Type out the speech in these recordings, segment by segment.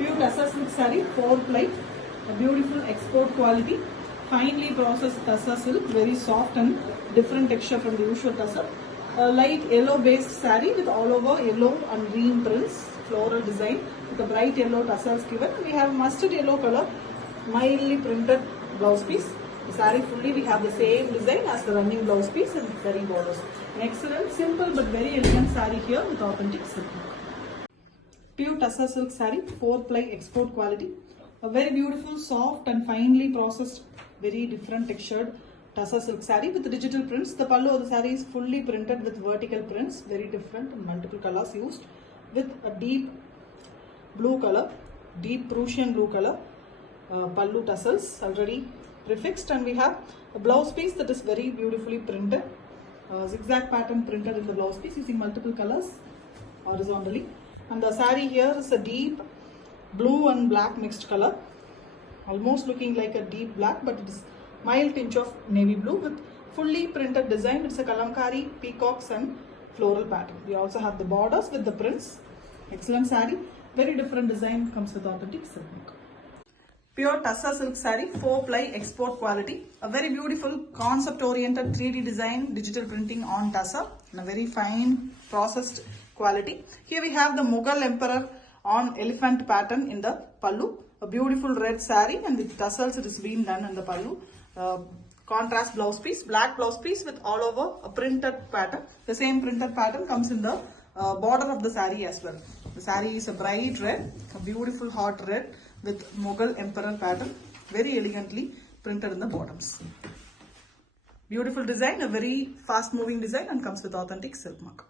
Pure Tussar silk saree, 4 ply, a beautiful export quality, finely processed Tussar silk, very soft and different texture from the usual Tussar. A light yellow based saree with all over yellow and green prints, floral design with a bright yellow tassels given. We have mustard yellow color, mildly printed blouse piece. The saree fully we have the same design as the running blouse piece and very borders. An excellent, simple but very elegant saree here with authentic silk. Pure Tussar silk saree, 4 ply export quality. A very beautiful, soft and finely processed, very different textured Tussar silk saree with digital prints. The pallu of the saree is fully printed with vertical prints, very different and multiple colors used with a deep blue color, deep Prussian blue color. Pallu tassels already prefixed, and we have a blouse piece that is very beautifully printed. Zigzag pattern printed in the blouse piece using multiple colors horizontally. And the saree here is a deep blue and black mixed color, almost looking like a deep black, but it is mild tinge of navy blue with fully printed design. It's a kalamkari, peacocks and floral pattern. We also have the borders with the prints. Excellent saree, very different design, comes with authentic silk. Pure Tussar silk saree, 4 ply export quality. A very beautiful concept oriented 3D design, digital printing on Tussar, and a very fine processed quality. Here we have the Mughal Emperor on elephant pattern in the pallu. A beautiful red saree, and with tassels it is being done in the pallu. Contrast blouse piece, black blouse piece with all over a printed pattern. The same printed pattern comes in the border of the saree as well. The saree is a bright red, a beautiful hot red with Mughal Emperor pattern, very elegantly printed in the bottoms. Beautiful design, a very fast moving design, and comes with authentic silk mark.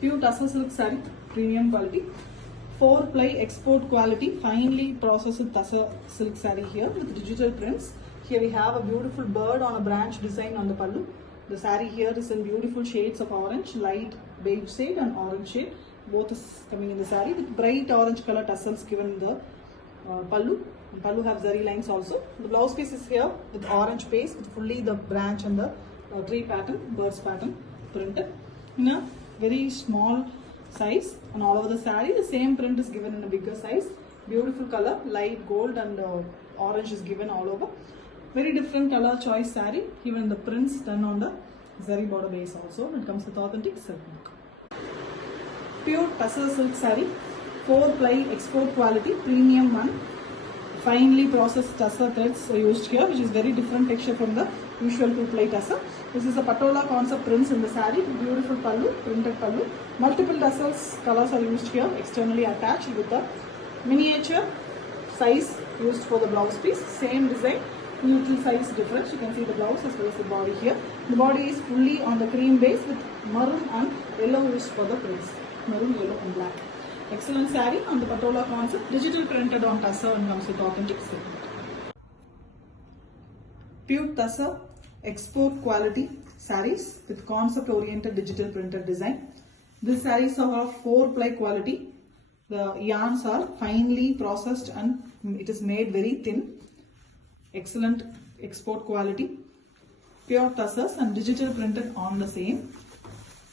Pure Tussar silk saree, premium quality, 4 ply export quality, finely processed Tussar silk saree here with digital prints. Here we have a beautiful bird on a branch design on the pallu. The saree here is in beautiful shades of orange, light beige shade and orange shade. Both is coming in the saree with bright orange color tassels given in the pallu. The pallu have zari lines also. The blouse piece is here with orange paste with fully the branch and the tree pattern, birds pattern printed in a very small size, and all over the saree the same print is given in a bigger size. Beautiful color, light gold and orange is given all over. Very different color choice saree, even the prints done on the zari border base also. It comes with authentic silk mark. Pure Tussar silk saree, 4 ply export quality, premium one. Finely processed Tussar threads are used here, which is very different texture from the usual 2 ply Tussar. This is a patola concept prints in the saree, beautiful pallu, printed pallu. Multiple tassels colors are used here, externally attached with a miniature size used for the blouse piece. Same design, little size difference. You can see the blouse as well as the body here. The body is fully on the cream base with maroon and yellow used for the prints. Maroon, yellow and black. Excellent saree on the patola concept, digital printed on Tussar, and comes with authentic silk. Pure Tussar export quality sarees with concept oriented digital printed design. These sarees are of 4 ply quality. The yarns are finely processed and it is made very thin. Excellent export quality. Pure Tussars and digital printed on the same.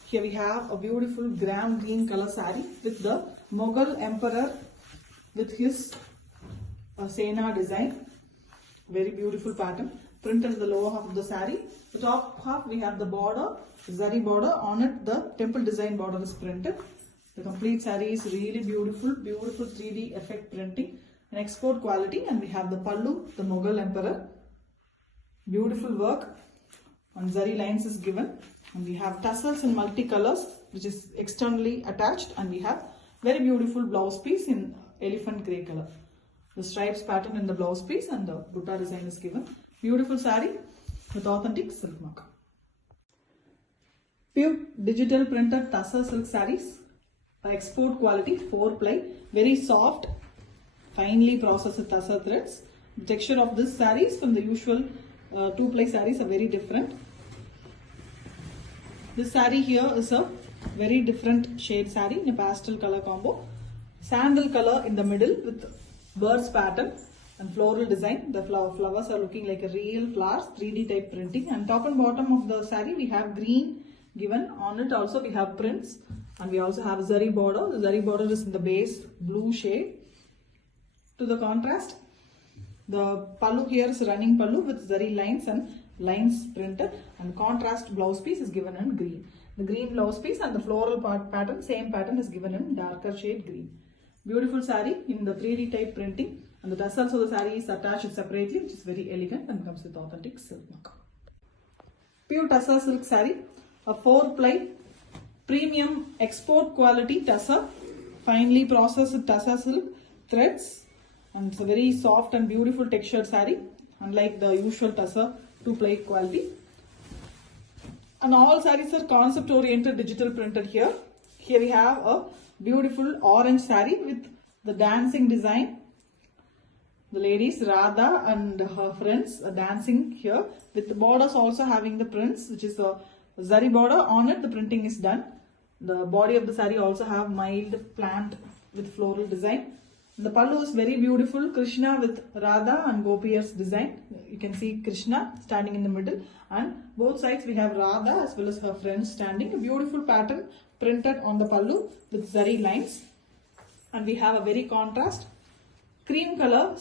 Here we have a beautiful gram green color saree with the Mughal Emperor with his Sena design. Very beautiful pattern. Printed in the lower half of the saree. The top half we have the border, zari border. On it the temple design border is printed. The complete saree is really beautiful, beautiful 3D effect printing and export quality. And we have the pallu, the Mughal Emperor. Beautiful work on zari lines is given. And we have tassels in multicolors which is externally attached, and we have very beautiful blouse piece in elephant grey color. The stripes pattern in the blouse piece and the butta design is given. Beautiful saree with authentic silk mark. Pure digital printed Tussar silk sarees, export quality, 4 ply, very soft, finely processed Tussar threads. The texture of this sarees from the usual 2 ply sarees are very different. This saree here is a very different shade saree in a pastel color combo. Sandal color in the middle with birds pattern and floral design. The flowers are looking like a real flowers, 3D type printing. And top and bottom of the saree we have green given. On it also we have prints, and we also have a zari border. The zari border is in the base blue shade to the contrast. The pallu here is running pallu with zari lines and lines printed, and contrast blouse piece is given in green. The green blouse piece and the floral pattern, same pattern is given in darker shade green. Beautiful saree in the 3D type printing, and the tassels of the saree is attached separately, which is very elegant and comes with authentic silk mark. Pure tussar silk saree, a 4-ply premium export quality tussar, finely processed tussar silk threads, and it's a very soft and beautiful textured saree, unlike the usual tussar 2-ply quality. And all sarees are concept oriented digital printed here. Here we have a beautiful orange saree with the dancing design. The ladies Radha and her friends are dancing here, with the borders also having the prints, which is a zari border. On it the printing is done. The body of the saree also have mild plant with floral design. The pallu is very beautiful, Krishna with Radha and Gopiyas design. You can see Krishna standing in the middle, and both sides we have Radha as well as her friends standing. A beautiful pattern printed on the pallu with zari lines, and we have a very contrast cream color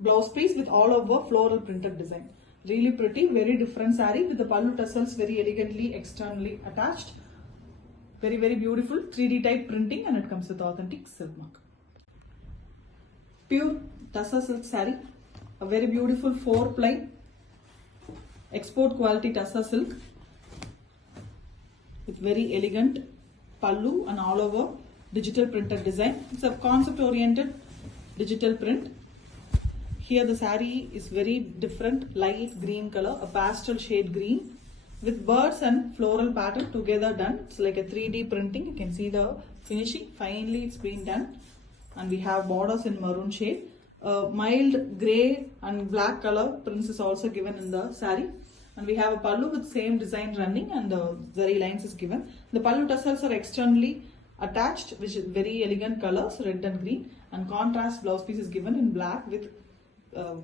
blouse piece with all over floral printed design. Really pretty, very different saree with the pallu tassels very elegantly externally attached. Very beautiful 3D type printing, and it comes with authentic silk mark. Pure tussar silk saree, a very beautiful 4-ply export quality tussar silk with very elegant pallu and all over digital printed design. It's a concept oriented digital print. Here the saree is very different, light green color, a pastel shade green with birds and floral pattern together done. It's like a 3D printing. You can see the finishing, finally it's been done. And we have borders in maroon shade. Mild grey and black color prints is also given in the saree. And we have a pallu with same design running, and the zari lines is given. The pallu tassels are externally attached, which is very elegant colors, red and green. And contrast blouse piece is given in black with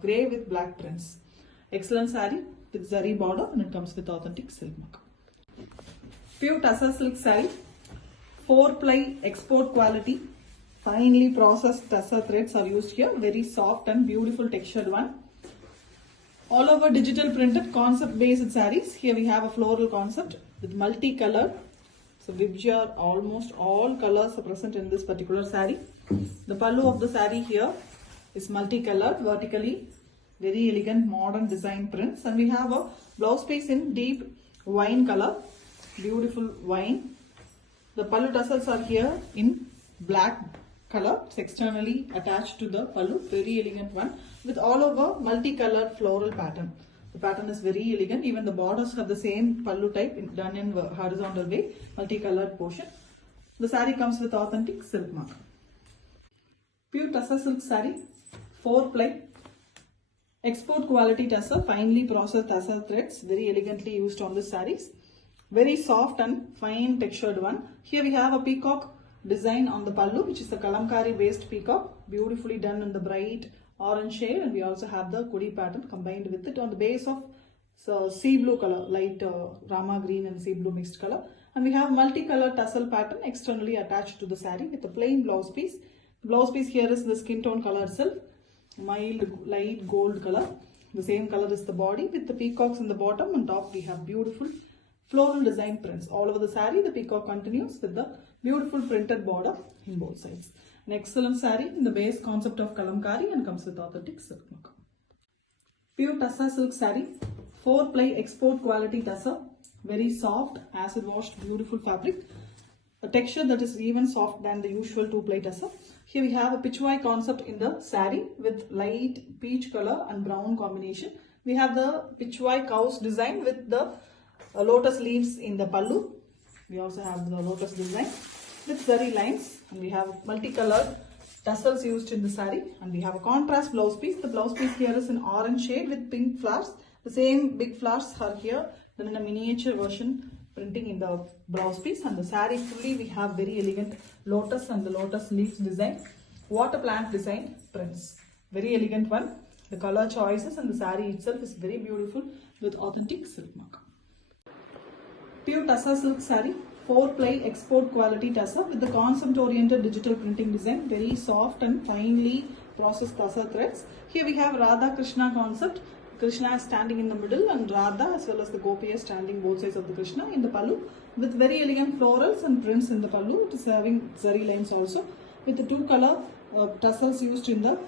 grey with black prints. Excellent saree with zari border, and it comes with authentic silk mark. Pure tussar silk saree, 4-ply export quality. Finely processed tussar threads are used here. Very soft and beautiful textured one. All over digital printed concept based sarees. Here we have a floral concept with multicolored. So vibgyor, almost all colors are present in this particular saree. The pallu of the saree here is multicolored vertically. Very elegant modern design prints. And we have a blouse piece in deep wine color. Beautiful wine. The pallu tassels are here in black color. It's externally attached to the pallu, very elegant one with all over multicolored floral pattern. The pattern is very elegant. Even the borders have the same pallu type done in horizontal way, multicolored portion. The saree comes with authentic silk mark. Pure tussar silk saree, 4-ply export quality tussar, finely processed tussar threads, very elegantly used on the sarees. Very soft and fine textured one. Here we have a peacock design on the pallu, which is a kalamkari based peacock, beautifully done in the bright orange shade, and we also have the kudi pattern combined with it on the base of sea blue color, light rama green and sea blue mixed color. And we have multicolored tassel pattern externally attached to the saree with a plain blouse piece. The blouse piece here is the skin tone color itself, mild light gold color. The same color is the body with the peacocks in the bottom. On top we have beautiful floral design prints all over the saree. The peacock continues with the beautiful printed border in both sides. An excellent saree in the base concept of kalamkari and comes with authentic silk mark. Pure tussar silk saree, 4-ply export quality tussar, very soft, acid washed, beautiful fabric. A texture that is even soft than the usual 2-ply tussar. Here we have a pitchwai concept in the saree with light peach color and brown combination. We have the pitchwai cows design with the lotus leaves in the pallu. We also have the lotus design with zari lines, and we have multicolored tassels used in the saree, and we have a contrast blouse piece. The blouse piece here is in orange shade with pink flowers. The same big flowers are here then in a miniature version printing in the blouse piece, and the saree fully we have very elegant lotus and the lotus leaves design, water plant design prints. Very elegant one. The color choices and the saree itself is very beautiful with authentic silk mark. Pure tussar silk saree, 4-ply export quality tussar with the concept oriented digital printing design, very soft and finely processed tussar threads. Here we have Radha Krishna concept. Krishna is standing in the middle and Radha as well as the Gopi is standing both sides of the Krishna in the pallu with very elegant florals and prints in the pallu. It is having zari lines also with the two color tassels used in the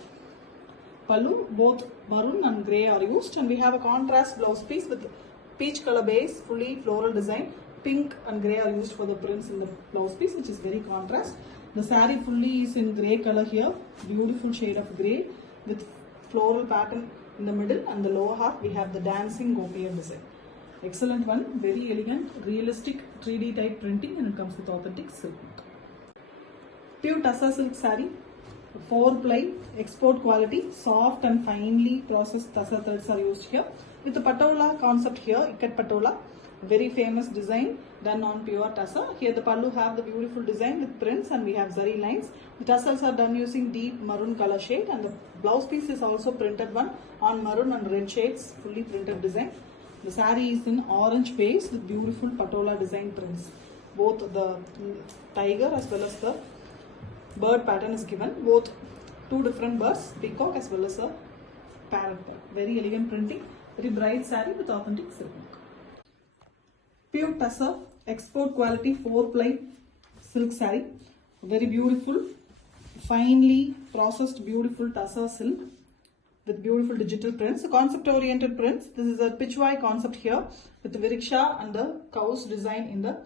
pallu. Both maroon and grey are used, and we have a contrast blouse piece with peach color base, fully floral design. Pink and grey are used for the prints in the blouse piece, which is very contrast. The saree fully is in grey color here, beautiful shade of grey with floral pattern in the middle, and the lower half we have the dancing Gopiya design. Excellent one, very elegant, realistic 3D type printing, and it comes with authentic silk. Pure tussar silk saree, 4-ply export quality, soft and finely processed tussar threads are used here with the patola concept here, ikat patola. Very famous design done on pure tussar. Here the pallu have the beautiful design with prints, and we have zari lines. The tassels are done using deep maroon color shade, and the blouse piece is also printed one on maroon and red shades, fully printed design. The saree is in orange base with beautiful patola design prints. Both the tiger as well as the bird pattern is given. Both two different birds, peacock as well as a parrot bird. Very elegant printing. Very bright saree with authentic silk. Pure tussar export quality 4-ply silk saree, very beautiful, finely processed beautiful tussar silk with beautiful digital prints, concept oriented prints. This is a pitchwai concept here with the viriksha and the cows design in the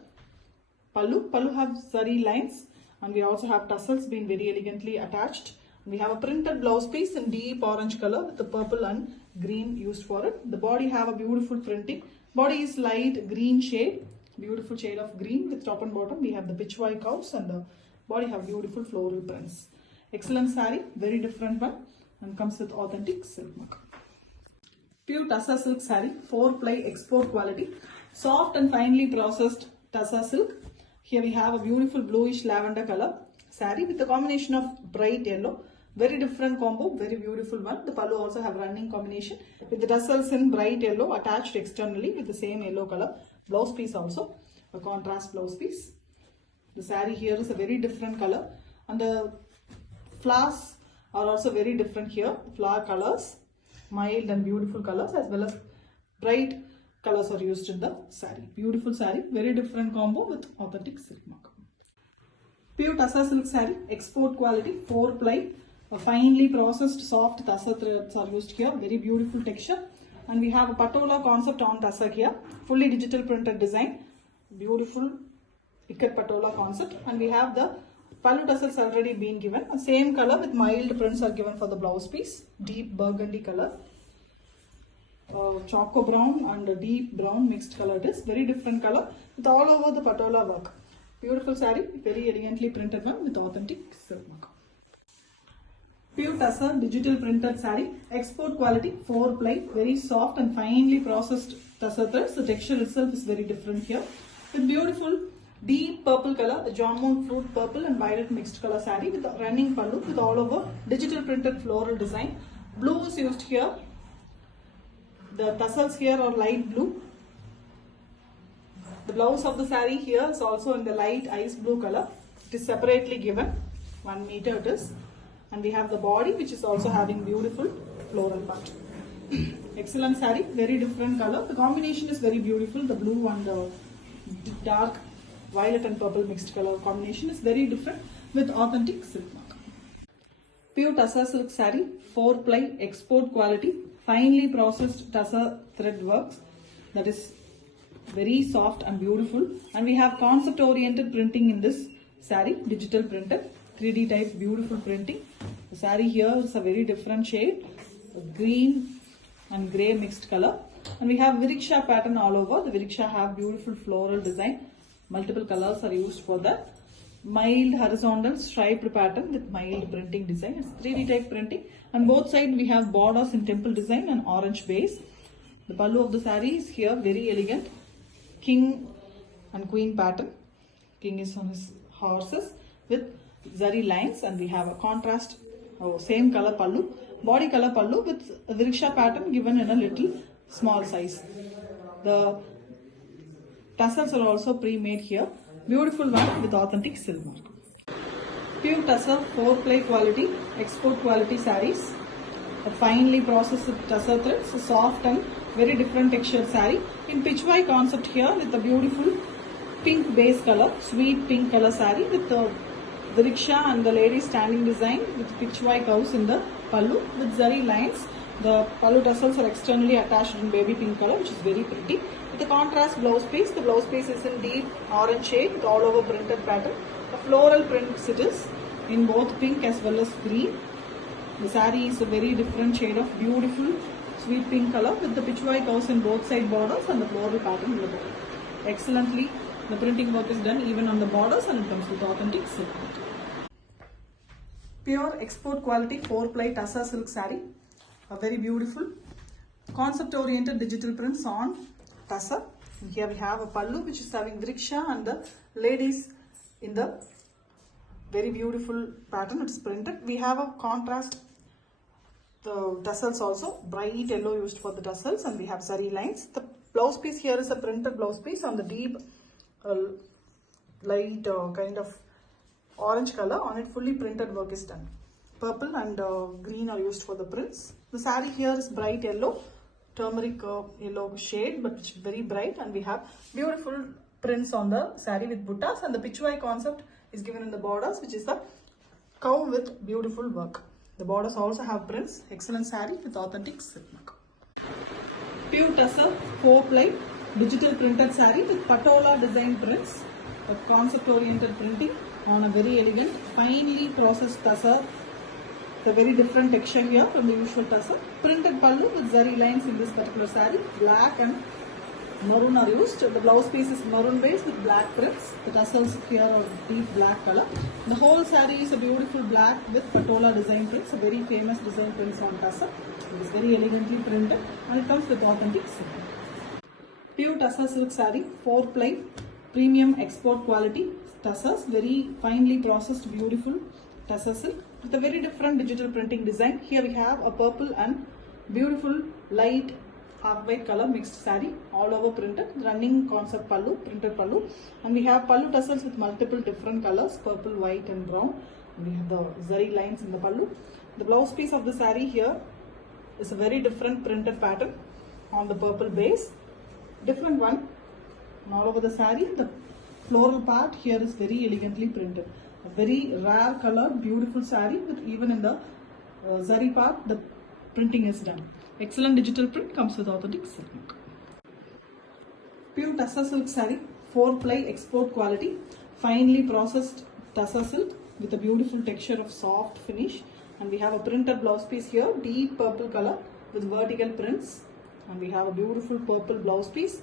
pallu. Pallu have zari lines, and we also have tassels being very elegantly attached. We have a printed blouse piece in deep orange color with the purple and green used for it. The body have a beautiful printing. Body is light green shade, beautiful shade of green with top and bottom. We have the pitchwai cows, and the body have beautiful floral prints. Excellent saree, very different one, and comes with authentic silk mark. Pure tussar silk saree, 4-ply export quality, soft and finely processed tussar silk. Here we have a beautiful bluish lavender color saree with a combination of bright yellow. Very different combo, very beautiful one. The pallu also have running combination with the tassels in bright yellow attached externally with the same yellow color. Blouse piece also, a contrast blouse piece. The saree here is a very different color, and the flowers are also very different here. Flower colors, mild and beautiful colors as well as bright colors are used in the saree. Beautiful saree, very different combo with authentic silk mark. Pure tussar silk saree, export quality, 4-ply. A finely processed soft tussar threads are used here, very beautiful texture, and we have a patola concept on tussar here, fully digital printed design, beautiful ikat patola concept, and we have the pallu tassels already been given. The same color with mild prints are given for the blouse piece, deep burgundy color, choco brown and a deep brown mixed color. It is very different color with all over the patola work. Beautiful saree, very elegantly printed one with authentic silk mark. Pure tussar digital printed saree, export quality, 4-ply, very soft and finely processed tussar threads. The texture itself is very different here with beautiful deep purple color, the jammun fruit purple and violet mixed color saree with a running pallu with all over digital printed floral design. Blue is used here. The tassels here are light blue. The blouse of the saree here is also in the light ice blue color. It is separately given, 1 meter it is. And we have the body which is also having beautiful floral part. Excellent saree, very different color. The combination is very beautiful. The blue and the dark violet and purple mixed color combination is very different with authentic silk mark. Pure tussar silk saree, 4-ply export quality, finely processed tussar thread works, that is very soft and beautiful, and we have concept oriented printing in this saree, digital printed 3D type beautiful printing. The saree here is a very different shade, green and grey mixed color, and we have viriksha pattern all over. The viriksha have beautiful floral design, multiple colors are used for that. Mild horizontal striped pattern with mild printing design. It's 3D type printing, and both sides we have borders in temple design and orange base. The pallu of the saree is here very elegant, king and queen pattern. King is on his horses with zari lines, and we have a contrast same color pallu, body color pallu with a viriksha pattern given in a little small size. The tassels are also pre-made here Beautiful one with authentic silk mark. Pure tussar 4-ply quality, export quality sarees. A finely processed tussar threads, soft and very different textured saree. In pitchwai concept here with a beautiful pink base color, sweet pink color saree with the rickshaw and the lady standing design with pitchwai curves in the pallu with zari lines. The pallu tassels are externally attached in baby pink color, which is very pretty. With the contrast blouse piece, the blouse piece is in deep orange shade with all over printed pattern. A floral print it is in both pink as well as green. The saree is a very different shade of beautiful sweet pink color with the pitchwai curves in both side borders and the floral pattern in the body. Excellently, the printing work is done even on the borders and it comes with authentic silk. Pure export quality 4-ply tussar silk saree. A very beautiful concept oriented digital prints on tussar. Here we have a pallu which is having vriksha and the ladies in the very beautiful pattern. It is printed. We have a contrast the tassels also, bright yellow used for the tassels, and we have zari lines. The blouse piece here is a printed blouse piece on the deep light kind of orange color. On it fully printed work is done. Purple and green are used for the prints. The saree here is bright yellow, turmeric yellow shade, but it's very bright, and we have beautiful prints on the saree with buttas, and the pitchwai concept is given in the borders, which is the cow with beautiful work. The borders also have prints. Excellent saree with authentic silk mark. Pure tussar 4-ply digital printed saree with patola design prints. A concept oriented printing on a very elegant, finely processed tussar. The very different texture here from the usual tussar. Printed pallu with zari lines in this particular saree. Black and maroon are used. The blouse piece is maroon base with black prints. The tassels here are deep black color. The whole saree is a beautiful black with patola design prints. A very famous design prints on tussar. It is very elegantly printed and it comes with authentic silk. Pure tussar silk saree, 4-ply premium export quality tussars. Very finely processed beautiful tussar silk with a very different digital printing design. Here we have a purple and beautiful light half white color mixed saree, all over printed, running concept pallu, printed pallu, and we have pallu tassels with multiple different colors, purple, white and brown. And we have the zari lines in the pallu. The blouse piece of the saree here is a very different printed pattern on the purple base, different one, and all over the saree. The floral part here is very elegantly printed. A very rare color, beautiful saree with even in the zari part the printing is done. Excellent digital print, comes with authentic silk mark. Pure tussar silk saree, 4-ply export quality, finely processed tussar silk with a beautiful texture of soft finish, and we have a printed blouse piece here, deep purple color with vertical prints, and we have a beautiful purple blouse piece,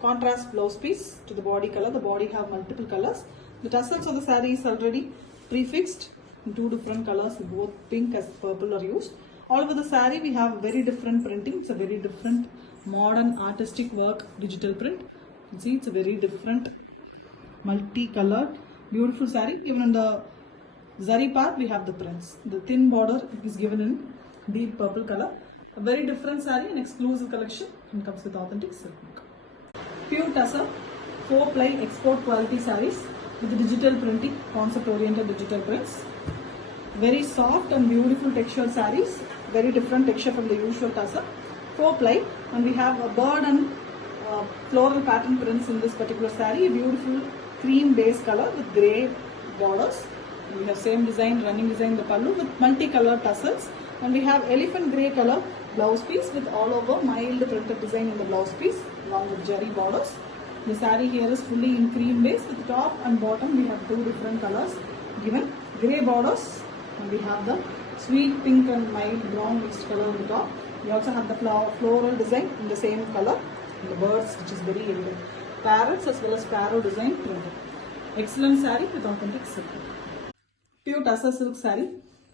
contrast blouse piece to the body color. The body have multiple colors. The tassels of the saree is already prefixed in 2 different colors, both pink as purple are used. All over the saree we have very different printing. It's a very different modern artistic work digital print. You can see it's a very different multi-colored beautiful saree. Even in the zari part we have the prints. The thin border is given in deep purple color. A very different saree, an exclusive collection, and comes with authentic silk mark. Pure tussar 4-ply export quality sarees with the digital printing, concept oriented digital prints. Very soft and beautiful textured sarees, very different texture from the usual tussar. 4-ply, and we have a bird and floral pattern prints in this particular saree. A beautiful cream base color with grey borders. And we have same design, running design in the pallu with multicolored tassels. And we have elephant grey color blouse piece with all over mild printed design in the blouse piece along with jerry borders. The saree here is fully in cream base with top and bottom we have 2 different colors given. Grey borders, and we have the sweet pink and mild brown mixed color on the top. We also have the floral design in the same color. And the birds, which is very elegant. Parrots as well as sparrow design printed. Excellent saree with authentic silk. Pure tussar silk saree,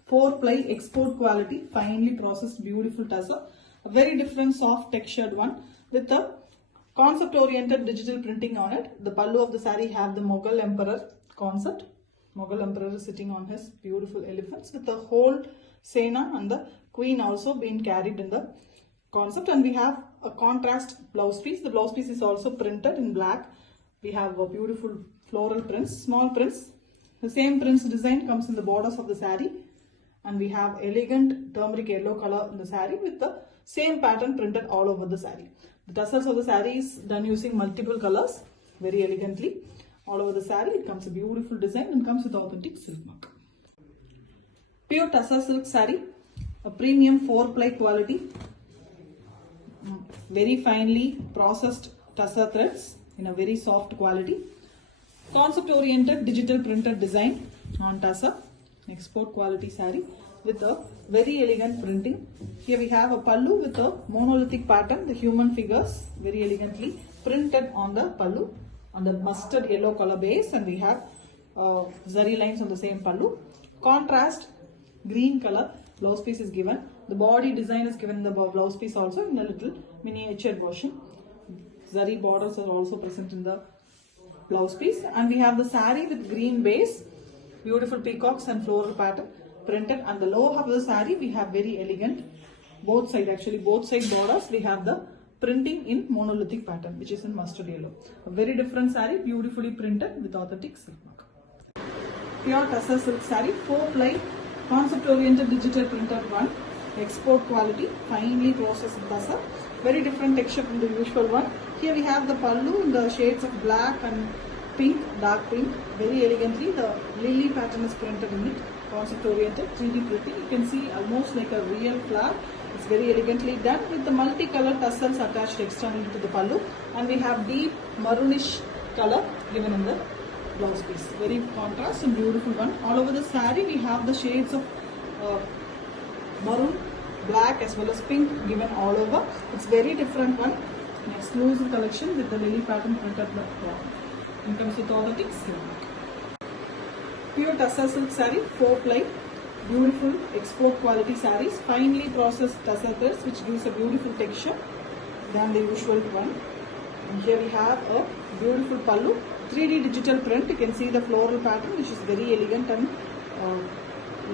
4-ply export quality, finely processed beautiful tussar. A very different soft textured one with the concept oriented digital printing on it. The pallu of the saree have the Mughal emperor concept. Mughal emperor is sitting on his beautiful elephants with the whole Sena and the queen also being carried in the concept. And we have a contrast blouse piece. The blouse piece is also printed in black. We have a beautiful floral prints, small prints. The same prints design comes in the borders of the saree, and we have elegant turmeric yellow color in the saree with the same pattern printed all over the saree. The tassels of the saree is done using multiple colors very elegantly all over the saree. It comes a beautiful design and comes with authentic silk mark. Pure tussar silk saree, a premium 4-ply quality, very finely processed tussar threads in a very soft quality. Concept oriented digital printed design on tussar, export quality saree with a very elegant printing. Here we have a pallu with a monolithic pattern, the human figures very elegantly printed on the pallu on the mustard yellow color base, and we have zari lines on the same pallu. Contrast green color blouse piece is given. The body design is given in the blouse piece also in a little miniature version. Zari borders are also present in the blouse piece, and we have the saree with green base, beautiful peacocks and floral pattern printed, and the lower half of the saree we have very elegant both side borders we have the printing in monolithic pattern which is in mustard yellow. A very different saree, beautifully printed with authentic silk mark. Pure tussar silk saree, 4-ply concept oriented digital printed one, export quality, finely processed tussar, very different texture from the usual one. Here we have the pallu in the shades of black and pink, dark pink, very elegantly the lily pattern is printed in it, concept oriented 3D printing. You can see almost like a real flower. It's very elegantly done with the multicolored tassels attached externally to the pallu, and we have deep maroonish color given in the blouse piece. Very contrast and beautiful one. All over the saree we have the shades of maroon, black as well as pink given all over. It's very different one, an exclusive collection with the lily pattern printed and comes with authentic silk. Pure tussar silk saree, 4-ply, beautiful export quality sarees, finely processed tussar threads which gives a beautiful texture than the usual one. And here we have a beautiful pallu, 3D digital print. You can see the floral pattern which is very elegant and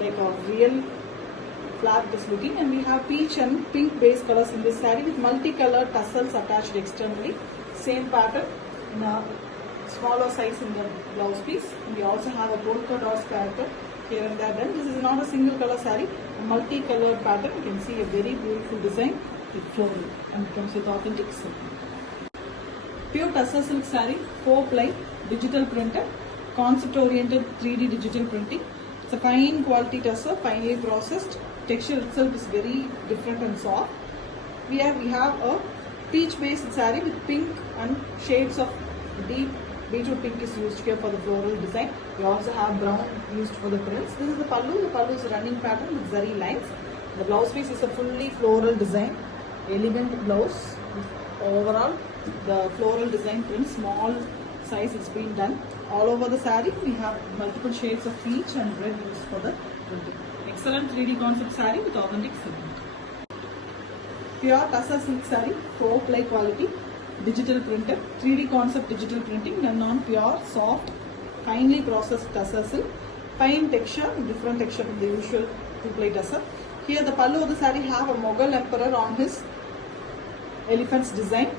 like a real flower it is looking, and we have peach and pink base colors in this saree with multicolored tassels attached externally. Same pattern in a smaller size in the blouse piece, and we also have a polka dots pattern here and there. Then this is not a single color saree, a multicolored pattern. You can see a very beautiful design with floral, and it comes with authentic silk. Pure tussar silk saree, 4-ply, digital printed, concept oriented 3D digital printing. It's a fine quality tussar, finely processed. Texture itself is very different and soft. We have a peach based saree with pink and shades of deep beetroot pink is used here for the floral design. We also have brown used for the prints. This is the pallu. The pallu is a running pattern with zari lines. The blouse piece is a fully floral design, elegant blouse. Overall, the floral design print, small size, it's been done. All over the saree, we have multiple shades of peach and red used for the printing. Excellent 3D concept saree with authentic silk. Pure tussar silk saree, 4-ply quality, digital printed, 3D concept digital printing done on pure, soft, finely processed tussar silk. Fine texture, different texture from the usual 2-ply tussar. Here the pallu of the saree have a Mughal emperor on his elephant's design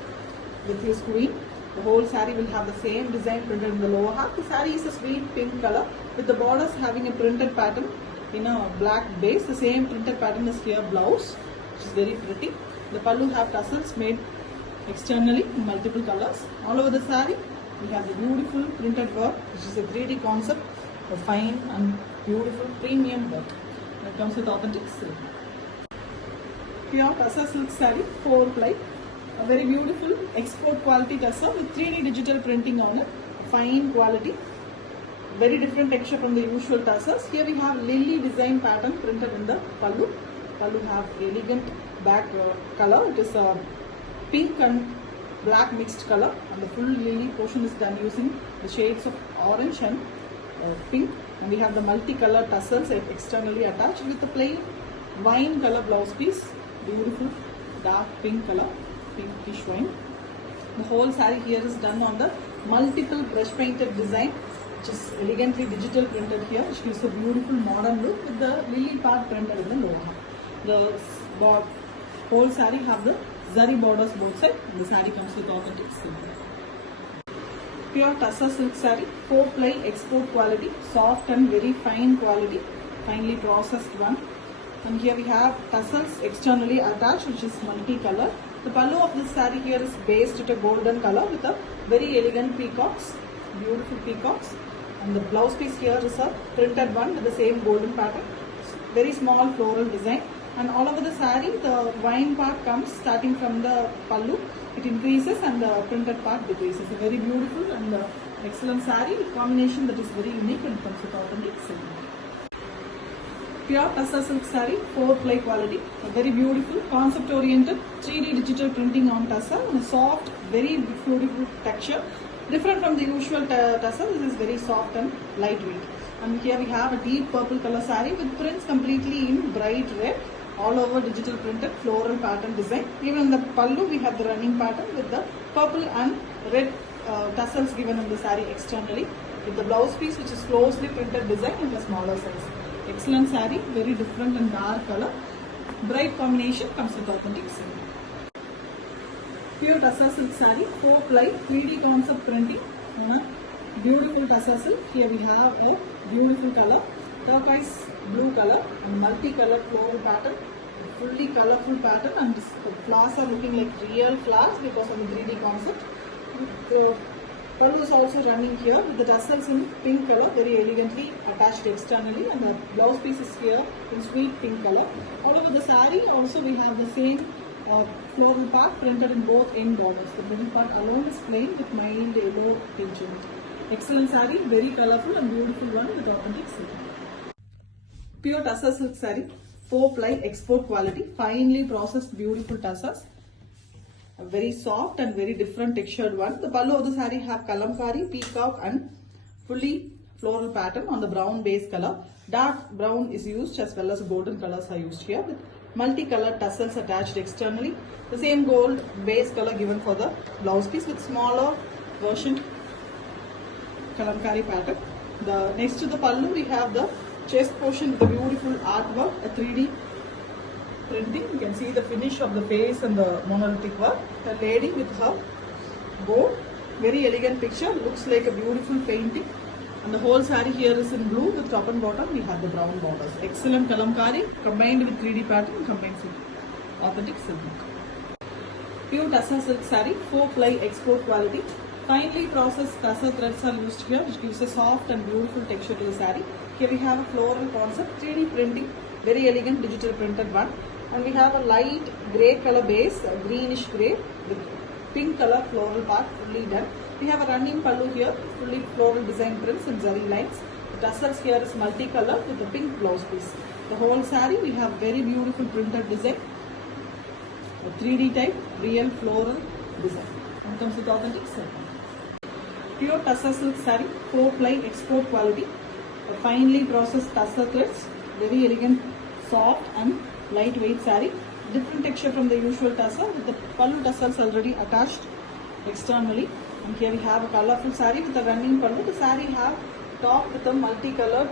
with his queen. The whole saree will have the same design printed in the lower half. The saree is a sweet pink color with the borders having a printed pattern in a black base. The same printed pattern is here blouse, which is very pretty. The pallu have tassels made externally in multiple colors. All over the saree we have the beautiful printed work, which is a 3D concept, a fine and beautiful premium work. It comes with authentic silk. Pure tussar silk saree, 4-ply, a very beautiful export quality tussar with 3D digital printing on it, fine quality, very different texture from the usual tussars. Here we have lily design pattern printed in the pallu. Pallu have elegant back color. It is a pink and black mixed color, and the full lily portion is done using the shades of orange and pink, and we have the multicolored tassels externally attached with the plain wine color blouse piece, beautiful dark pink color, pinkish wine. The whole saree here is done on the multiple brush painted design, which is elegantly digital printed here, which gives a beautiful modern look with the lily part printed in the lower half. The whole saree have the zari borders both sides. The saree comes with authentic silk. Pure tussar silk saree, 4-ply export quality, soft and very fine quality, finely processed one. And here we have tassels externally attached, which is multi-color. The pallu of this saree here is based at a golden color with a very elegant peacocks, beautiful peacocks. And the blouse piece here is a printed one with the same golden pattern. Very small floral design. And all over the saree, the vine part comes starting from the pallu. It increases and the printed part decreases. A very beautiful and excellent saree with combination that is very unique when it comes with authentic silk. Pure tussar silk saree, 4-ply quality, a very beautiful concept oriented 3D digital printing on tussar and a soft, very beautiful texture. Different from the usual tussar, this is very soft and lightweight. And here we have a deep purple color saree with prints completely in bright red, all over digital printed floral pattern design. Even in the pallu we have the running pattern with the purple and red tassels given in the saree externally, with the blouse piece which is closely printed design in the smaller size. Excellent saree, very different and dark color. Bright combination comes with authentic silk. Pure tussar silk saree, 4-ply 3D concept printing on a beautiful tussar silk. Here we have a beautiful color, turquoise blue color and multi-color floral pattern. Fully colorful pattern, and the flowers are looking like real flowers because of the 3D concept. The pallu is also running here with the tassels in pink color, very elegantly attached externally, and the blouse piece is here in sweet pink color. All over the saree also we have the same floral part printed in both end borders. The middle part alone is plain with mild yellow tinge in it. Excellent saree, very colorful and beautiful one with authentic silk. Pure tussar silk saree, 4-ply export quality, finely processed beautiful tussars. A very soft and very different textured one. The pallu of the saree have kalamkari, peacock and fully floral pattern on the brown base color. Dark brown is used as well as golden colors are used here with multicolored tassels attached externally. The same gold base color given for the blouse piece with smaller version kalamkari pattern. Next to the pallu we have the chest portion with the beautiful artwork, a 3D printing. You can see the finish of the face and the monolithic work. The lady with her bow, very elegant picture, looks like a beautiful painting. And the whole saree here is in blue with top and bottom we have the brown borders. Excellent kalamkari combined with 3D pattern, combined with authentic silk. Pure tussar silk saree, 4-ply export quality. Finely processed tussar threads are used here, which gives a soft and beautiful texture to the saree. Here we have a floral concept, 3D printing, very elegant digital printed one. And we have a light grey color base, a greenish grey with pink color floral part fully done. We have a running pallu here, fully floral design prints and zari lines. The tassels here is multicolor with a pink blouse piece. The whole saree we have very beautiful printed design, a 3D type real floral design. And comes with authentic silk. Pure tussar silk saree, 4-ply export quality, a finely processed tussar threads, very elegant, soft and lightweight saree. Different texture from the usual tussar with the pallu tassels already attached externally. And here we have a colorful saree with a running pallu. The saree have topped with a multicolored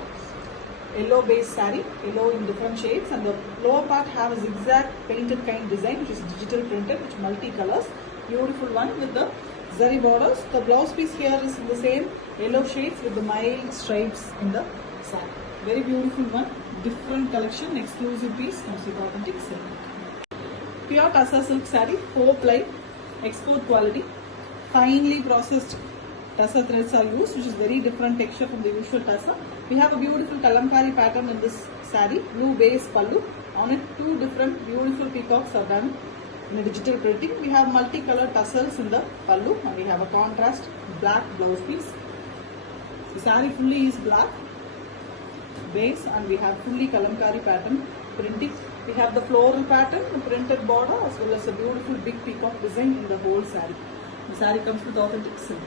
yellow base saree, yellow in different shades, and the lower part have a zigzag painted kind design which is digital printed with multicolors. Beautiful one with the zari borders. The blouse piece here is in the same yellow shades with the mild stripes in the saree. Very beautiful one, different collection, exclusive piece, comes with authentic silk. Pure tussar silk saree, 4-ply export quality, finely processed tussar threads are used, which is very different texture from the usual tussar. We have a beautiful kalamkari pattern in this saree, blue base pallu. On it, 2 different beautiful peacocks are done in a digital printing. We have multicolored tassels in the pallu, and we have a contrast black blouse piece. The saree fully is black base, and we have fully kalamkari pattern printing. We have the floral pattern, the printed border, as well as a beautiful big peacock design in the whole saree. The saree comes with authentic silk.